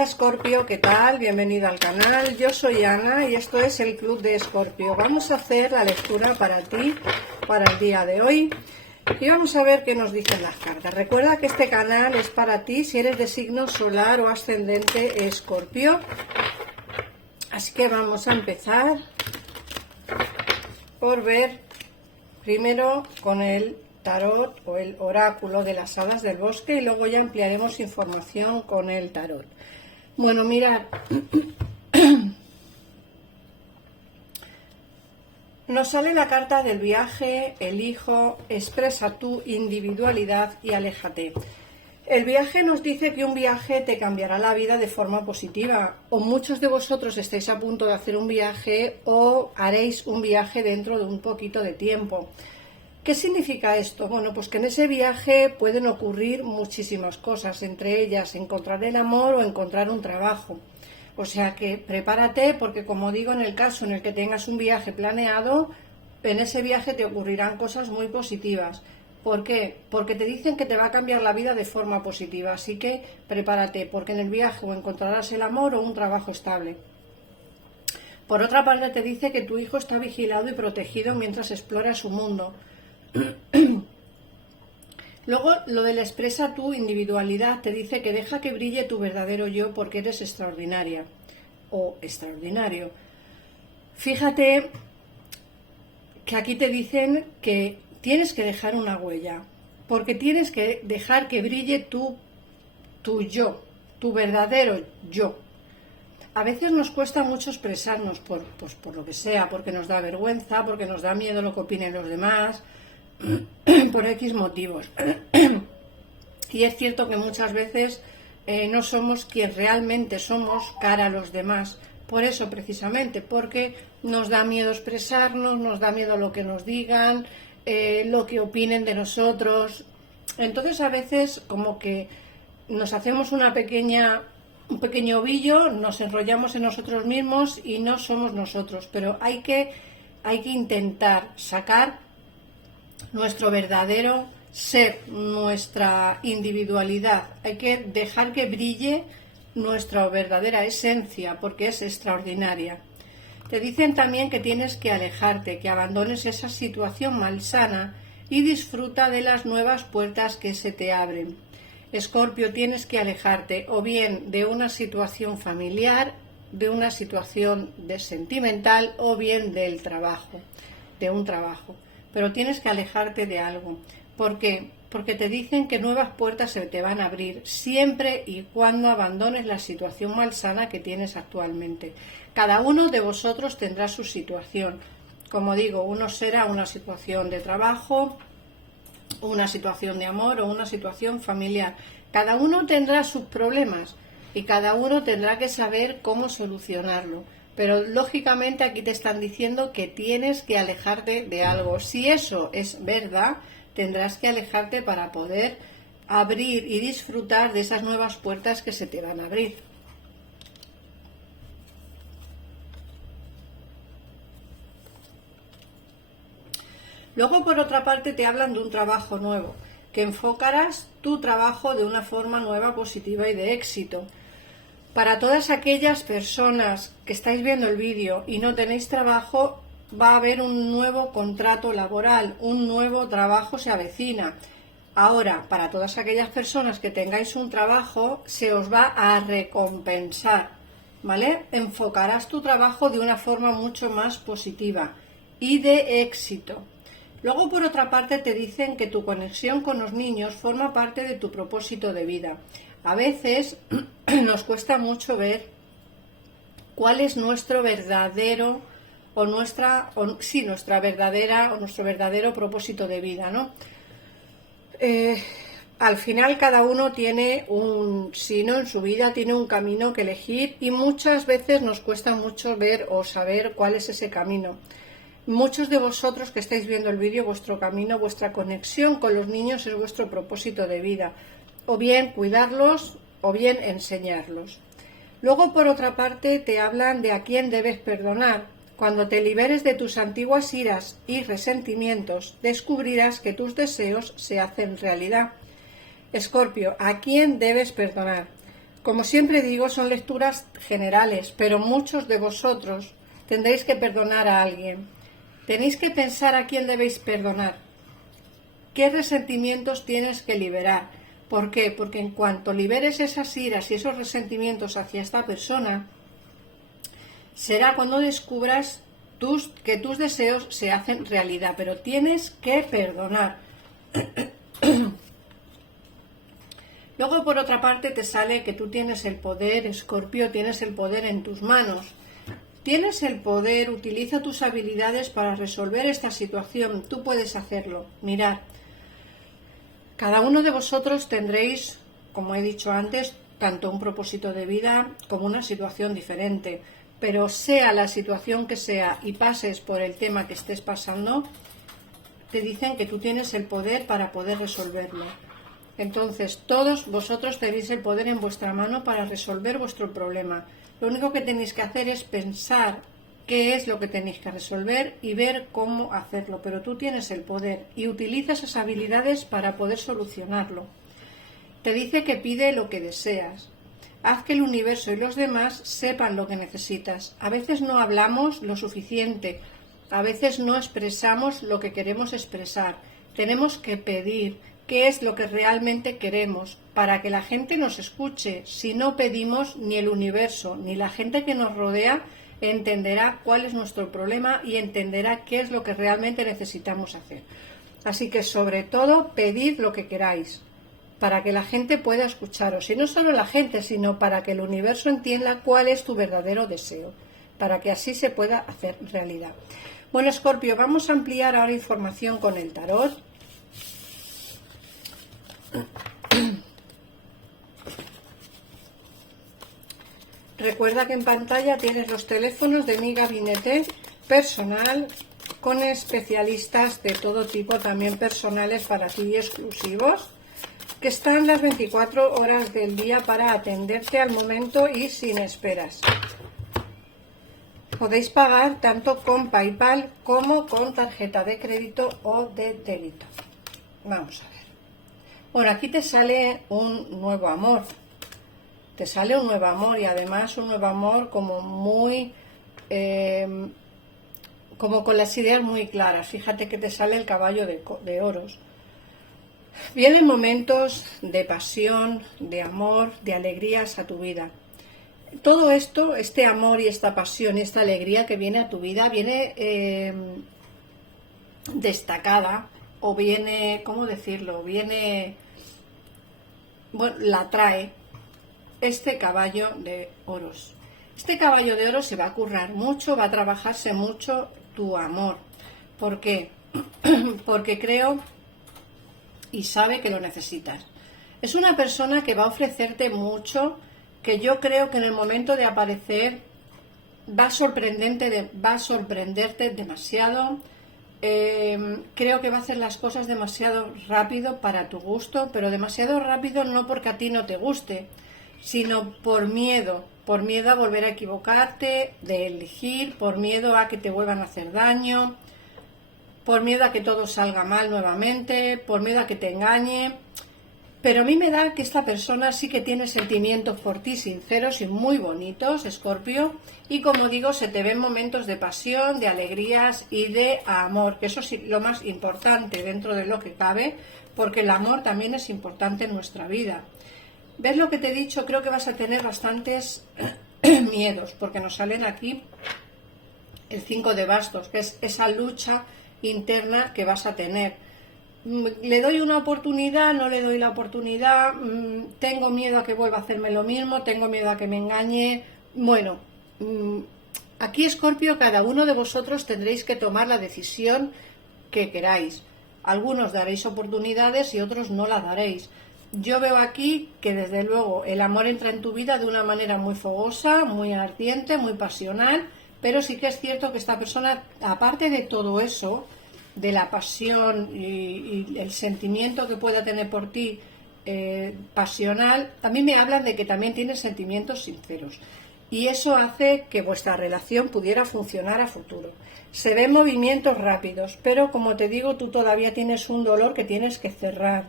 Hola Escorpio, ¿qué tal? Bienvenido al canal. Yo soy Ana y esto es el Club de Escorpio. Vamos a hacer la lectura para ti, para el día de hoy. Y vamos a ver qué nos dicen las cartas. Recuerda que este canal es para ti si eres de signo solar o ascendente Escorpio. Así que vamos a empezar por ver primero con el tarot o el oráculo de las hadas del bosque y luego ya ampliaremos información con el tarot. Bueno, mirad, nos sale la carta del viaje, el hijo, expresa tu individualidad y aléjate. El viaje nos dice que un viaje te cambiará la vida de forma positiva, o muchos de vosotros estáis a punto de hacer un viaje o haréis un viaje dentro de un poquito de tiempo. ¿Qué significa esto? Bueno, pues que en ese viaje pueden ocurrir muchísimas cosas, entre ellas encontrar el amor o encontrar un trabajo. O sea que prepárate porque, como digo, en el caso en el que tengas un viaje planeado, en ese viaje te ocurrirán cosas muy positivas. ¿Por qué? Porque te dicen que te va a cambiar la vida de forma positiva, así que prepárate porque en el viaje o encontrarás el amor o un trabajo estable. Por otra parte te dice que tu hijo está vigilado y protegido mientras explora su mundo. Luego lo del expresa tu individualidad te dice que deja que brille tu verdadero yo porque eres extraordinaria o extraordinario. Fíjate que aquí te dicen que tienes que dejar una huella porque tienes que dejar que brille tu yo, tu verdadero yo. A veces nos cuesta mucho expresarnos por lo que sea, porque nos da vergüenza, porque nos da miedo lo que opinen los demás, por X motivos. Y es cierto que muchas veces no somos quien realmente somos cara a los demás. Por eso precisamente, porque nos da miedo expresarnos, nos da miedo lo que nos digan, lo que opinen de nosotros. Entonces a veces como que nos hacemos un pequeño ovillo, nos enrollamos en nosotros mismos y no somos nosotros. Pero hay que intentar sacar nuestro verdadero ser, nuestra individualidad. Hay que dejar que brille nuestra verdadera esencia porque es extraordinaria. Te dicen también que tienes que alejarte, que abandones esa situación malsana y disfruta de las nuevas puertas que se te abren. Escorpio, tienes que alejarte o bien de una situación familiar, de una situación sentimental o bien del trabajo, de un trabajo. Pero tienes que alejarte de algo. ¿Por qué? Porque te dicen que nuevas puertas se te van a abrir siempre y cuando abandones la situación malsana que tienes actualmente. Cada uno de vosotros tendrá su situación. Como digo, uno será una situación de trabajo, una situación de amor o una situación familiar. Cada uno tendrá sus problemas y cada uno tendrá que saber cómo solucionarlo. Pero lógicamente aquí te están diciendo que tienes que alejarte de algo. Si eso es verdad, tendrás que alejarte para poder abrir y disfrutar de esas nuevas puertas que se te van a abrir. Luego, por otra parte, te hablan de un trabajo nuevo, que enfocarás tu trabajo de una forma nueva, positiva y de éxito. Para todas aquellas personas que estáis viendo el vídeo y no tenéis trabajo, va a haber un nuevo contrato laboral, un nuevo trabajo se avecina. Ahora, para todas aquellas personas que tengáis un trabajo, se os va a recompensar, ¿vale? Enfocarás tu trabajo de una forma mucho más positiva y de éxito. Luego, por otra parte, te dicen que tu conexión con los niños forma parte de tu propósito de vida. A veces nos cuesta mucho ver cuál es nuestro verdadero nuestro verdadero propósito de vida, ¿no? Al final cada uno tiene un sino en su vida, tiene un camino que elegir y muchas veces nos cuesta mucho ver o saber cuál es ese camino. Muchos de vosotros que estáis viendo el vídeo, vuestro camino, vuestra conexión con los niños es vuestro propósito de vida. O bien cuidarlos o bien enseñarlos. Luego, por otra parte, te hablan de a quién debes perdonar. Cuando te liberes de tus antiguas iras y resentimientos, descubrirás que tus deseos se hacen realidad. Escorpio, ¿a quién debes perdonar? Como siempre digo, son lecturas generales, pero muchos de vosotros tendréis que perdonar a alguien. Tenéis que pensar a quién debéis perdonar. ¿Qué resentimientos tienes que liberar? ¿Por qué? Porque en cuanto liberes esas iras y esos resentimientos hacia esta persona, será cuando descubras que tus deseos se hacen realidad, pero tienes que perdonar. Luego, por otra parte, te sale que tú tienes el poder, Escorpio, tienes el poder en tus manos. Tienes el poder, utiliza tus habilidades para resolver esta situación. Tú puedes hacerlo. Mirad, cada uno de vosotros tendréis, como he dicho antes, tanto un propósito de vida como una situación diferente. Pero sea la situación que sea y pases por el tema que estés pasando, te dicen que tú tienes el poder para poder resolverlo. Entonces, todos vosotros tenéis el poder en vuestra mano para resolver vuestro problema. Lo único que tenéis que hacer es pensar qué es lo que tenéis que resolver y ver cómo hacerlo. Pero tú tienes el poder y utiliza esas habilidades para poder solucionarlo. Te dice que pide lo que deseas. Haz que el universo y los demás sepan lo que necesitas. A veces no hablamos lo suficiente. A veces no expresamos lo que queremos expresar. Tenemos que pedir qué es lo que realmente queremos para que la gente nos escuche. Si no pedimos, ni el universo ni la gente que nos rodea entenderá cuál es nuestro problema y entenderá qué es lo que realmente necesitamos hacer. Así que sobre todo pedid lo que queráis para que la gente pueda escucharos. Y no solo la gente, sino para que el universo entienda cuál es tu verdadero deseo, para que así se pueda hacer realidad. Bueno, Escorpio, vamos a ampliar ahora información con el tarot. Recuerda que en pantalla tienes los teléfonos de mi gabinete personal con especialistas de todo tipo, también personales para ti y exclusivos, que están las 24 horas del día para atenderte al momento y sin esperas. Podéis pagar tanto con PayPal como con tarjeta de crédito o de débito. Vamos a ver. Bueno, aquí te sale un nuevo amor. Te sale un nuevo amor y además un nuevo amor como muy... como con las ideas muy claras. Fíjate que te sale el caballo de oros. Vienen momentos de pasión, de amor, de alegrías a tu vida. Todo esto, este amor y esta pasión y esta alegría que viene a tu vida, viene destacada o viene, ¿cómo decirlo? Viene, bueno, la trae este caballo de oros. Este caballo de oros se va a currar mucho, va a trabajarse mucho tu amor. ¿Por qué? Porque creo y sabe que lo necesitas. Es una persona que va a ofrecerte mucho, que yo creo que en el momento de aparecer va a sorprenderte demasiado. Creo que va a hacer las cosas demasiado rápido para tu gusto, pero demasiado rápido no porque a ti no te guste, sino por miedo a volver a equivocarte, de elegir, por miedo a que te vuelvan a hacer daño, por miedo a que todo salga mal nuevamente, por miedo a que te engañe. Pero a mí me da que esta persona sí que tiene sentimientos por ti sinceros y muy bonitos, Escorpio, y como digo, se te ven momentos de pasión, de alegrías y de amor, que eso es lo más importante dentro de lo que cabe, porque el amor también es importante en nuestra vida. ¿Ves lo que te he dicho? Creo que vas a tener bastantes miedos, porque nos salen aquí el 5 de bastos, que es esa lucha interna que vas a tener. ¿Le doy una oportunidad? ¿No le doy la oportunidad? ¿Tengo miedo a que vuelva a hacerme lo mismo? ¿Tengo miedo a que me engañe? Bueno, aquí, Escorpio, cada uno de vosotros tendréis que tomar la decisión que queráis. Algunos daréis oportunidades y otros no las daréis. Yo veo aquí que desde luego el amor entra en tu vida de una manera muy fogosa, muy ardiente, muy pasional, pero sí que es cierto que esta persona, aparte de todo eso, de la pasión y el sentimiento que pueda tener por ti pasional, también me hablan de que también tiene sentimientos sinceros. Y eso hace que vuestra relación pudiera funcionar a futuro. Se ven movimientos rápidos, pero como te digo, tú todavía tienes un dolor que tienes que cerrar.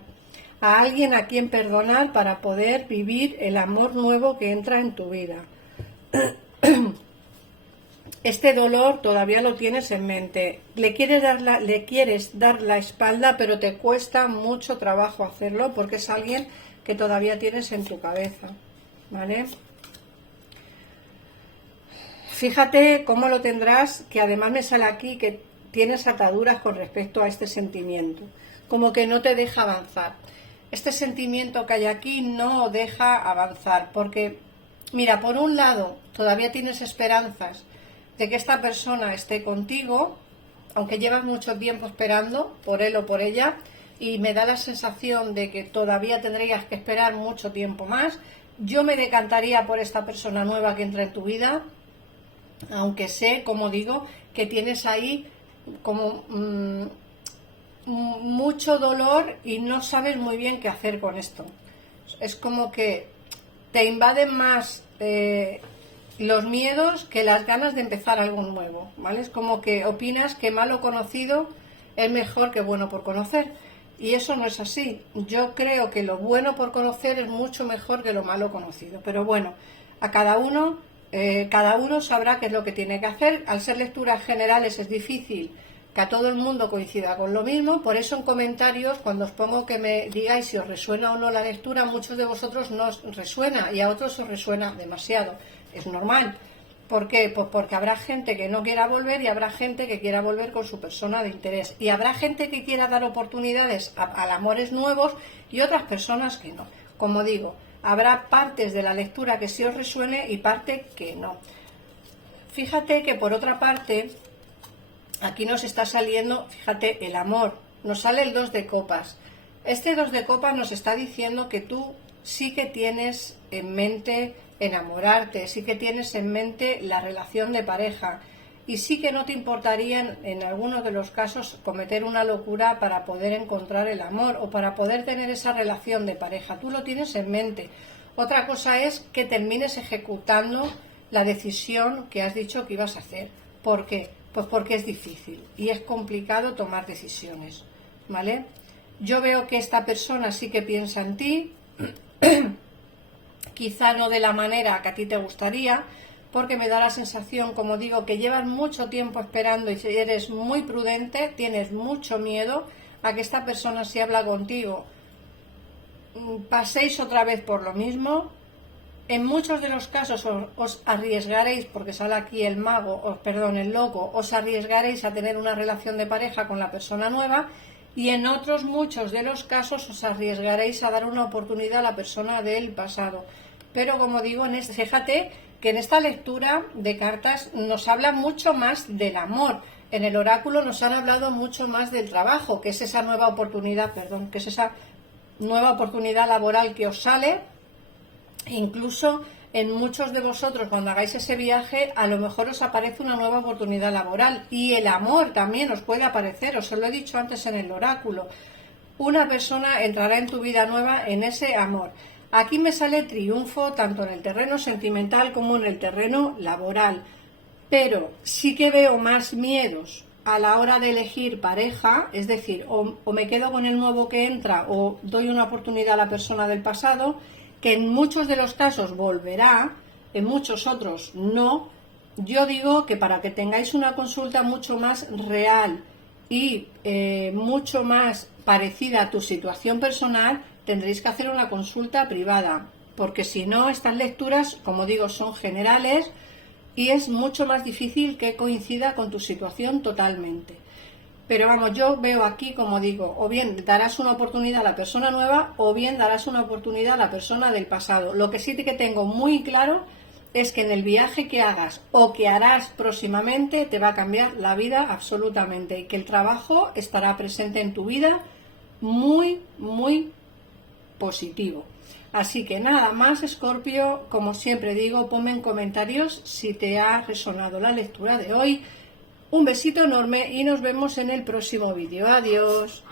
a alguien a quien perdonar para poder vivir el amor nuevo que entra en tu vida. Este dolor todavía lo tienes en mente, le quieres dar la espalda, pero te cuesta mucho trabajo hacerlo porque es alguien que todavía tienes en tu cabeza, ¿vale? Fíjate cómo lo tendrás, que además me sale aquí que tienes ataduras con respecto a este sentimiento, como que no te deja avanzar. Este sentimiento que hay aquí no deja avanzar, porque, mira, por un lado, todavía tienes esperanzas de que esta persona esté contigo, aunque llevas mucho tiempo esperando por él o por ella, y me da la sensación de que todavía tendrías que esperar mucho tiempo más. Yo me decantaría por esta persona nueva que entra en tu vida, aunque sé, como digo, que tienes ahí como mucho dolor y no sabes muy bien qué hacer con esto. Es como que te invaden más los miedos que las ganas de empezar algo nuevo, ¿vale? Es como que opinas que malo conocido es mejor que bueno por conocer, y eso no es así. Yo creo que lo bueno por conocer es mucho mejor que lo malo conocido, pero bueno, a cada uno sabrá qué es lo que tiene que hacer. Al ser lecturas generales es difícil que a todo el mundo coincida con lo mismo, por eso en comentarios, cuando os pongo que me digáis si os resuena o no la lectura, muchos de vosotros no os resuena y a otros os resuena demasiado. Es normal. ¿Por qué? Pues porque habrá gente que no quiera volver y habrá gente que quiera volver con su persona de interés. Y habrá gente que quiera dar oportunidades a amores nuevos y otras personas que no. Como digo, habrá partes de la lectura que sí os resuene y parte que no. Fíjate que por otra parte, aquí nos está saliendo, fíjate, el amor. Nos sale el 2 de copas. Este 2 de copas nos está diciendo que tú sí que tienes en mente enamorarte, sí que tienes en mente la relación de pareja y sí que no te importaría en algunos de los casos cometer una locura para poder encontrar el amor o para poder tener esa relación de pareja. Tú lo tienes en mente. Otra cosa es que termines ejecutando la decisión que has dicho que ibas a hacer. ¿Por qué? Pues porque es difícil y es complicado tomar decisiones, ¿vale? Yo veo que esta persona sí que piensa en ti, quizá no de la manera que a ti te gustaría, porque me da la sensación, como digo, que llevas mucho tiempo esperando y eres muy prudente, tienes mucho miedo a que esta persona, si habla contigo, paséis otra vez por lo mismo. En muchos de los casos os arriesgaréis, porque sale aquí el mago, el loco, os arriesgaréis a tener una relación de pareja con la persona nueva, y en otros muchos de los casos os arriesgaréis a dar una oportunidad a la persona del pasado. Pero como digo, fíjate que en esta lectura de cartas nos habla mucho más del amor. En el oráculo nos han hablado mucho más del trabajo, que es esa nueva oportunidad, que es esa nueva oportunidad laboral que os sale. Incluso en muchos de vosotros, cuando hagáis ese viaje, a lo mejor os aparece una nueva oportunidad laboral, y el amor también os puede aparecer. Os lo he dicho antes en el oráculo, una persona entrará en tu vida nueva en ese amor. Aquí me sale triunfo tanto en el terreno sentimental como en el terreno laboral, pero sí que veo más miedos a la hora de elegir pareja, es decir, o me quedo con el nuevo que entra o doy una oportunidad a la persona del pasado, que en muchos de los casos volverá, en muchos otros no. Yo digo que para que tengáis una consulta mucho más real y mucho más parecida a tu situación personal, tendréis que hacer una consulta privada, porque si no, estas lecturas, como digo, son generales y es mucho más difícil que coincida con tu situación totalmente. Pero vamos, yo veo aquí, como digo, o bien darás una oportunidad a la persona nueva o bien darás una oportunidad a la persona del pasado. Lo que sí que tengo muy claro es que en el viaje que hagas o que harás próximamente te va a cambiar la vida absolutamente, y que el trabajo estará presente en tu vida muy, muy positivo. Así que nada más, Escorpio, como siempre digo, ponme en comentarios si te ha resonado la lectura de hoy. Un besito enorme y nos vemos en el próximo vídeo. Adiós.